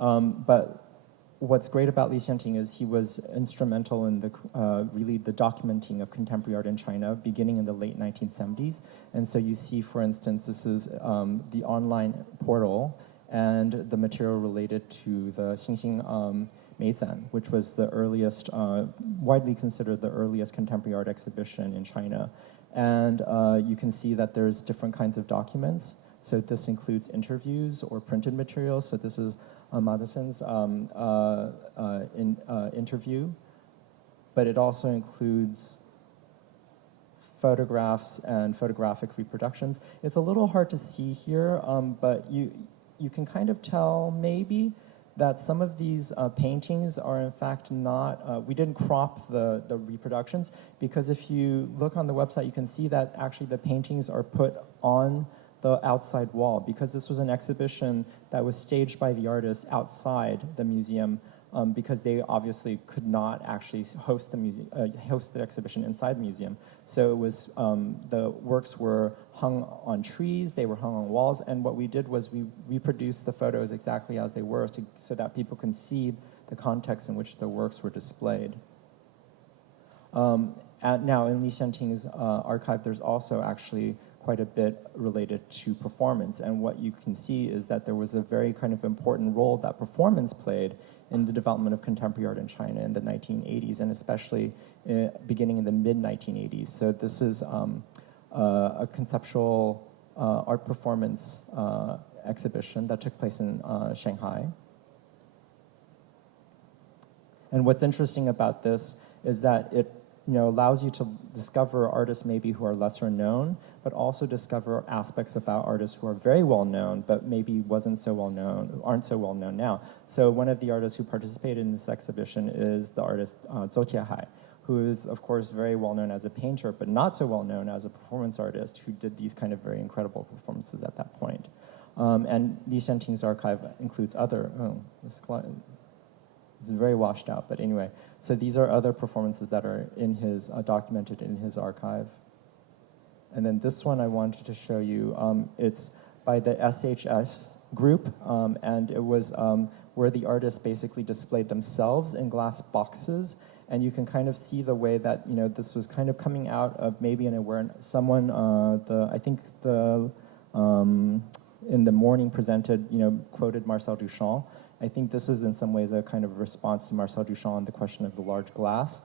But what's great about Li Xianting is he was instrumental in really the documenting of contemporary art in China beginning in the late 1970s. And so you see, for instance, this is the online portal and the material related to the Xingxing Meizan, which was the earliest, widely considered the earliest contemporary art exhibition in China. And you can see that there's different kinds of documents. So this includes interviews or printed materials. So this is Madison's interview, but it also includes photographs and photographic reproductions. It's a little hard to see here, but you can kind of tell maybe that some of these paintings are in fact not, we didn't crop the reproductions, because if you look on the website, you can see that actually the paintings are put on the outside wall, because this was an exhibition that was staged by the artists outside the museum, because they obviously could not actually host the exhibition inside the museum. So it was, the works were hung on trees, they were hung on walls, and what we did was we reproduced the photos exactly as they were so that people can see the context in which the works were displayed. Now in Li Xianting's archive, there's also actually quite a bit related to performance, and what you can see is that there was a very kind of important role that performance played in the development of contemporary art in China in the 1980s, and especially beginning in the mid-1980s. So this is a conceptual art performance exhibition that took place in Shanghai. And what's interesting about this is that it allows you to discover artists maybe who are lesser known, but also discover aspects about artists who are very well known, but maybe aren't so well known now. So one of the artists who participated in this exhibition is the artist Zhou Tiehai, who is of course very well known as a painter, but not so well known as a performance artist who did these kind of very incredible performances at that point. And Li Xianting's archive includes other, it's very washed out, but anyway. So these are other performances that are in his, documented in his archive. And then this one I wanted to show you, it's by the SHS group, and it was where the artists basically displayed themselves in glass boxes, and you can kind of see the way that, this was kind of coming out of maybe an awareness. Someone, I think in the morning presented, quoted Marcel Duchamp. I think this is in some ways a kind of response to Marcel Duchamp on the question of the large glass,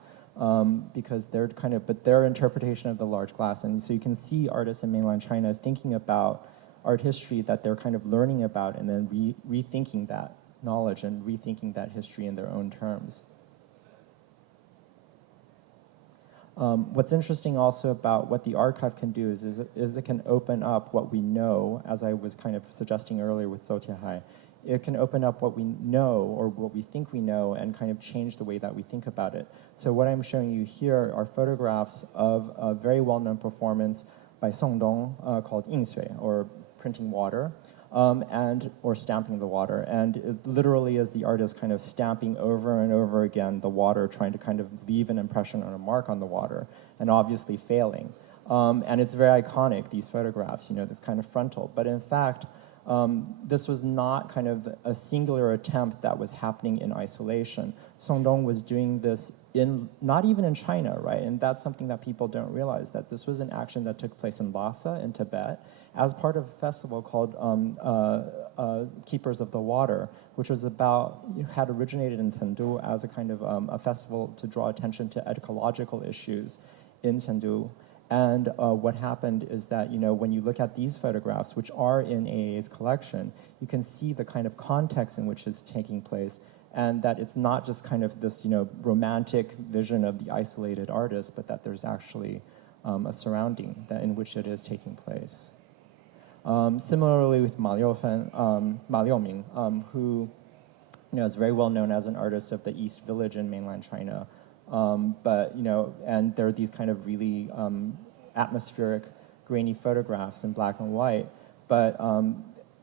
because their interpretation of the large glass, and so you can see artists in mainland China thinking about art history that they're kind of learning about, and then rethinking that knowledge and rethinking that history in their own terms. What's interesting also about what the archive can do is it can open up what we know, as I was kind of suggesting earlier with Zhou Tiehai. It can open up what we know or what we think we know and kind of change the way that we think about it. So what I'm showing you here are photographs of a very well-known performance by Song Dong called Yingsui, or printing water, or stamping the water. And it literally is the artist kind of stamping over and over again the water, trying to kind of leave an impression or a mark on the water, and obviously failing. And it's very iconic, these photographs, this kind of frontal. But in fact, this was not kind of a singular attempt that was happening in isolation. Song Dong was doing this not even in China, right? And that's something that people don't realize, that this was an action that took place in Lhasa in Tibet as part of a festival called Keepers of the Water, which was had originated in Chengdu as a kind of a festival to draw attention to ecological issues in Chengdu. And what happened is that, when you look at these photographs, which are in AA's collection, you can see the kind of context in which it's taking place, and that it's not just kind of this, romantic vision of the isolated artist, but that there's actually a surrounding in which it is taking place. Similarly with Ma Liuming, who is very well known as an artist of the East Village in mainland China. But, and there are these kind of really atmospheric, grainy photographs in black and white. But Ma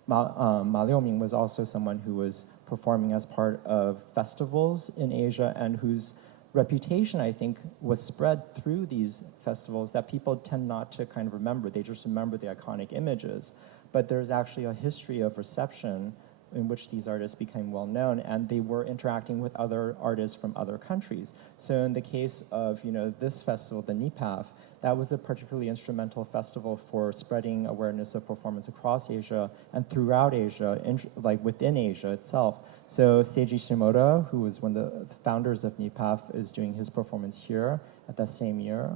Liuming was also someone who was performing as part of festivals in Asia, and whose reputation, I think, was spread through these festivals that people tend not to kind of remember. They just remember the iconic images. But there's actually a history of reception in which these artists became well known, and they were interacting with other artists from other countries. So in the case of this festival, the NIPAF, that was a particularly instrumental festival for spreading awareness of performance across Asia and throughout Asia, like within Asia itself. So Seiji Shimoda, who was one of the founders of NIPAF, is doing his performance here at that same year.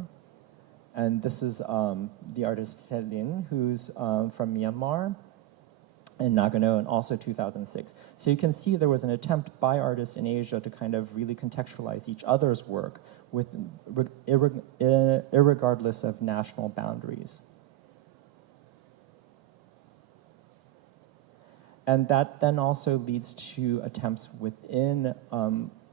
And this is the artist He Lin, who's from Myanmar, and Nagano, and also 2006. So you can see there was an attempt by artists in Asia to kind of really contextualize each other's work with irregardless of national boundaries. And that then also leads to attempts within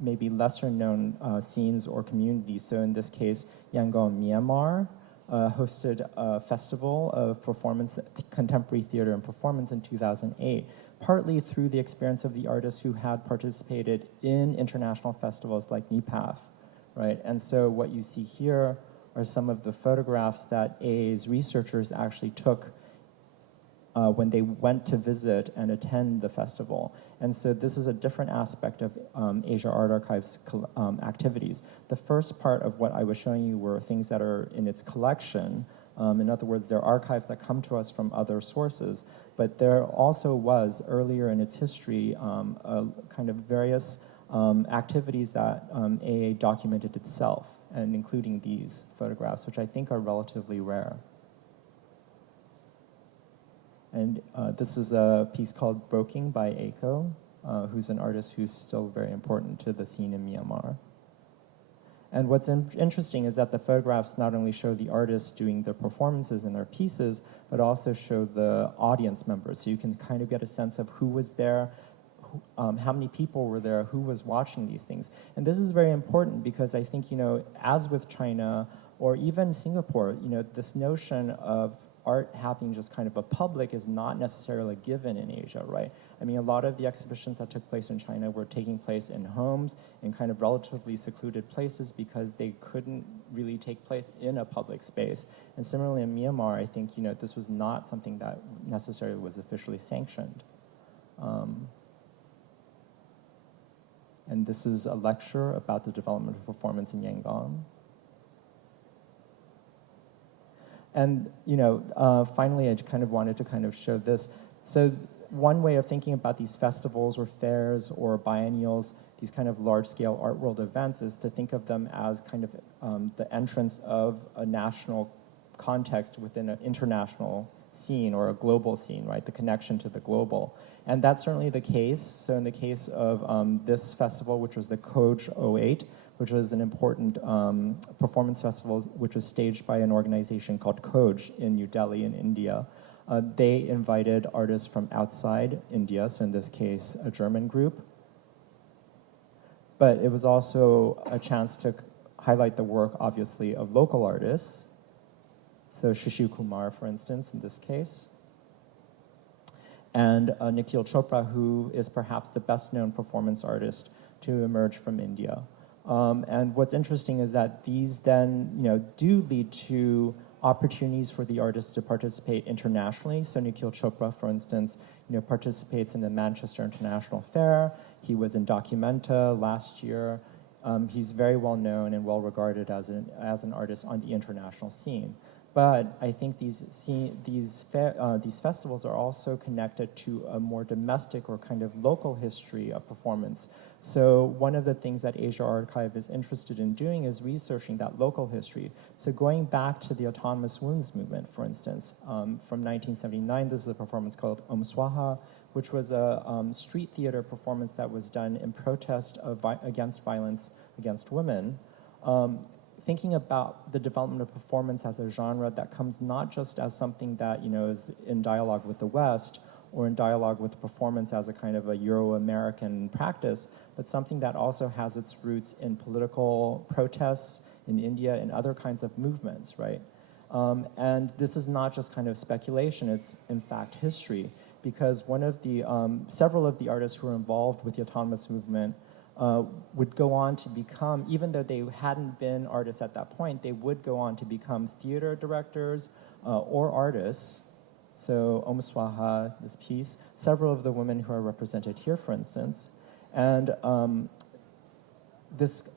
maybe lesser known scenes or communities. So in this case, Yangon, Myanmar, hosted a festival of performance, contemporary theater and performance in 2008, partly through the experience of the artists who had participated in international festivals like NIPAF, right? And so what you see here are some of the photographs that AA's researchers actually took when they went to visit and attend the festival. And so this is a different aspect of Asia Art Archive's activities. The first part of what I was showing you were things that are in its collection. In other words, they're archives that come to us from other sources. But there also was, earlier in its history, a kind of various activities that AA documented itself, and including these photographs, which I think are relatively rare. And this is a piece called Broking by Eiko, who's an artist who's still very important to the scene in Myanmar. And what's interesting is that the photographs not only show the artists doing their performances and their pieces, but also show the audience members. So you can kind of get a sense of who was there, how many people were there, who was watching these things. And this is very important because I think, as with China or even Singapore, this notion of art having just kind of a public is not necessarily given in Asia, right? I mean, a lot of the exhibitions that took place in China were taking place in homes, in kind of relatively secluded places because they couldn't really take place in a public space. And similarly in Myanmar, I think, this was not something that necessarily was officially sanctioned. And this is a lecture about the development of performance in Yangon. And finally, I kind of wanted to kind of show this. So one way of thinking about these festivals or fairs or biennials, these kind of large-scale art world events, is to think of them as kind of the entrance of a national context within an international scene or a global scene, right? The connection to the global. And that's certainly the case. So in the case of this festival, which was the Koj 08, which was an important performance festival, which was staged by an organization called Koj in New Delhi in India. They invited artists from outside India, so in this case, a German group. But it was also a chance to highlight the work, obviously, of local artists. So Shishir Kumar, for instance, in this case. And Nikhil Chopra, who is perhaps the best-known performance artist to emerge from India. And what's interesting is that these then, do lead to opportunities for the artists to participate internationally. So Nikhil Chopra, for instance, participates in the Manchester International Fair. He was in Documenta last year. He's very well known and well regarded as an artist on the international scene. But I think these festivals are also connected to a more domestic or kind of local history of performance. So one of the things that Asia Archive is interested in doing is researching that local history. So going back to the autonomous women's movement, for instance, from 1979, this is a performance called Om Swaha, which was a street theater performance that was done in protest against violence against women. Thinking about the development of performance as a genre that comes not just as something that is in dialogue with the West or in dialogue with performance as a kind of a Euro-American practice, but something that also has its roots in political protests in India and other kinds of movements, right? And this is not just kind of speculation, it's in fact history, because several of the artists who were involved with the autonomous movement would go on to become, even though they hadn't been artists at that point, they would go on to become theater directors or artists. So Om Swaha, this piece, several of the women who are represented here, for instance. And this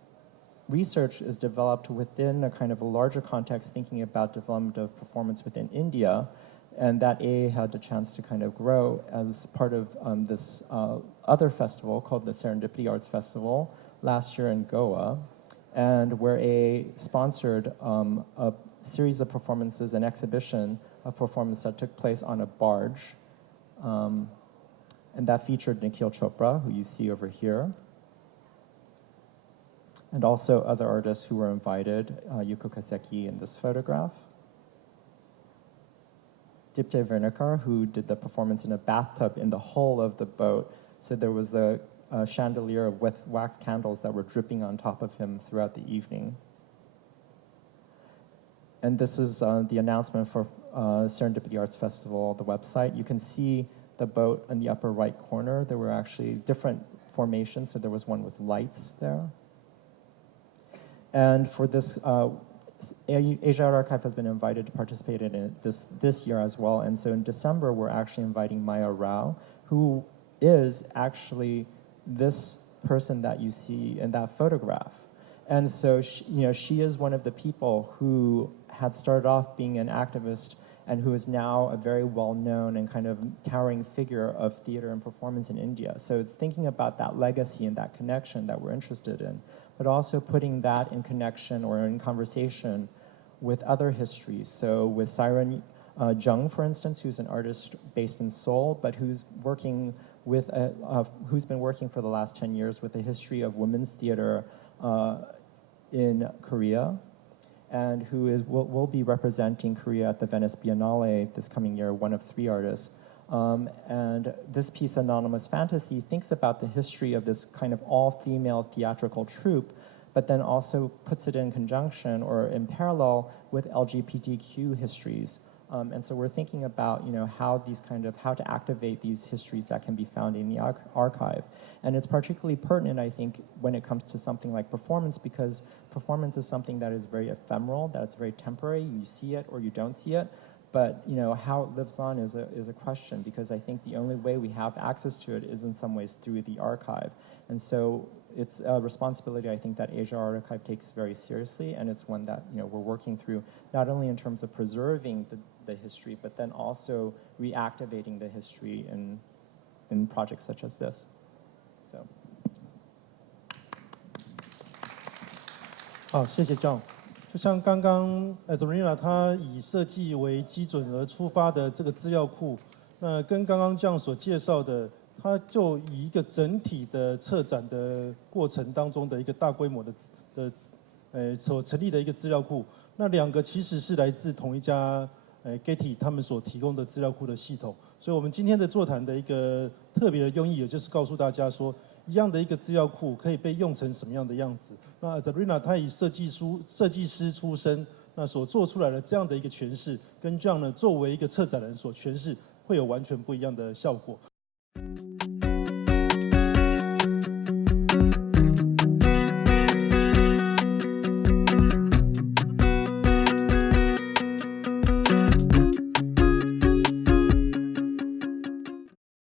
research is developed within a kind of a larger context, thinking about development of performance within India, and that AA had the chance to kind of grow as part of this other festival called the Serendipity Arts Festival last year in Goa, and where AA sponsored a series of performances, an exhibition of performance that took place on a barge, and that featured Nikhil Chopra, who you see over here, and also other artists who were invited, Yuko Kaseki in this photograph, Dipte Vernikar, who did the performance in a bathtub in the hull of the boat. So there was the chandelier with wax candles that were dripping on top of him throughout the evening. And this is the announcement for Serendipity Arts Festival, the website. You can see the boat in the upper right corner. There were actually different formations, so there was one with lights there. And for this, Asia Art Archive has been invited to participate in it this year as well. And so in December, we're actually inviting Maya Rao, who is actually this person that you see in that photograph. And so, she is one of the people who had started off being an activist and who is now a very well-known and kind of towering figure of theater and performance in India. So it's thinking about that legacy and that connection that we're interested in, but also putting that in connection or in conversation with other histories. So with Siren Jung, for instance, who's an artist based in Seoul, but who's working with who's been working for the last 10 years with a history of women's theater in Korea, and who will be representing Korea at the Venice Biennale this coming year, one of 3 artists. And this piece, Anonymous Fantasy, thinks about the history of this kind of all-female theatrical troupe, but then also puts it in conjunction or in parallel with LGBTQ histories. And so we're thinking about, how to activate these histories that can be found in the archive. And it's particularly pertinent, I think, when it comes to something like performance, because performance is something that is very ephemeral, that it's very temporary. You see it or you don't see it. But how it lives on is a question, because I think the only way we have access to it is in some ways through the archive. And so it's a responsibility, I think, that Asia Art Archive takes very seriously, and it's one that we're working through, not only in terms of preserving the history, but then also reactivating the history in projects such as this. So. 好，谢谢 John。就像刚刚Ezrena 他以设计为基准而出发的这个资料库，那跟刚刚 John 所介绍的，他就以一个整体的策展的过程当中的一个大规模的所成立的一个资料库。那2个其实是来自同一家Getty 他们所提供的资料库的系统。所以我们今天的座谈的一个特别的用意，也就是告诉大家说，一样的一个资料库可以被用成什么样的样子。那 Ezrena 他以设计师出身，那所做出来的这样的一个诠释，跟 John 呢作为一个策展人所诠释，会有完全不一样的效果。